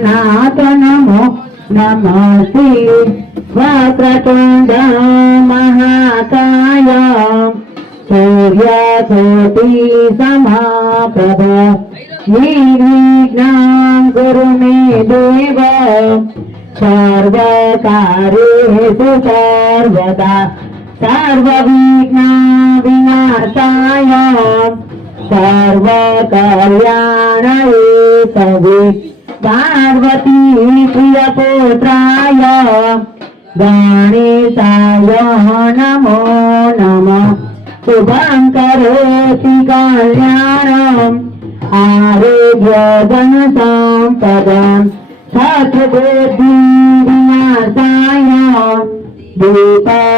నాథ నమో వక్రతుండ మహాకాయ. సూర్యకోటి సమాప్రభ. నిర్విఘ్నం గురు మే దేవ. సర్వకార్యేషు సర్వదా. సర్వవిఘ్న వినాశాయ. సర్వకళ్యాణయే पार्वती प्रियपुत्राय। गणेशाय नमो नमः। शुभं करोति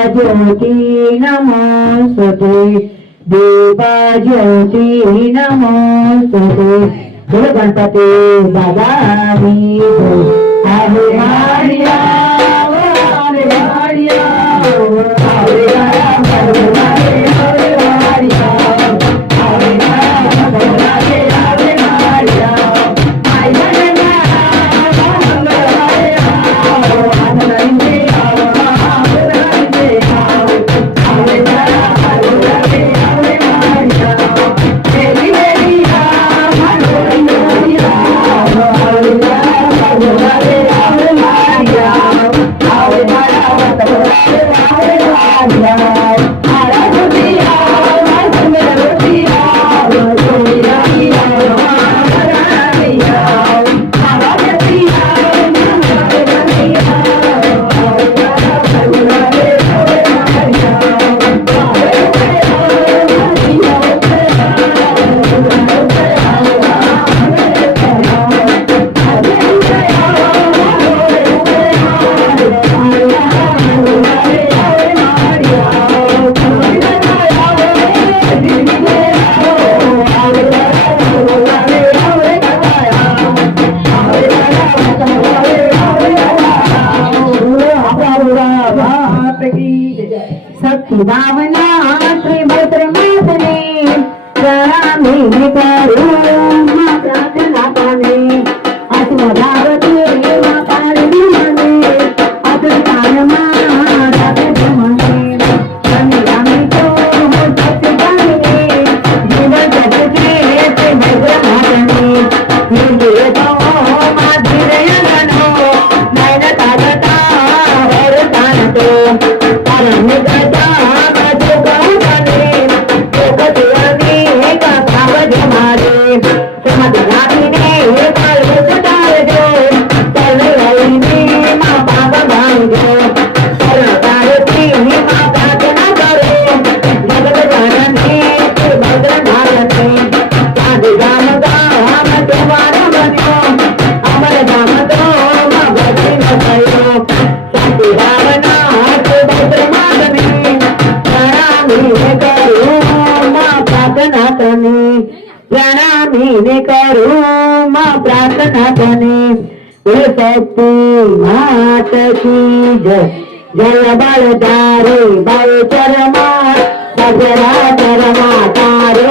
ज्योति नमो छत्रबुद्धिविनाशाय दीपा ज्योति नमो सते levántate, vagabundo, arremate. I'm భావన త్రిభద్ర మాతనే రామే Somebody got me there. సతీ మాతకి జయ బలదారి బల పరమా సజరా పరమా తారే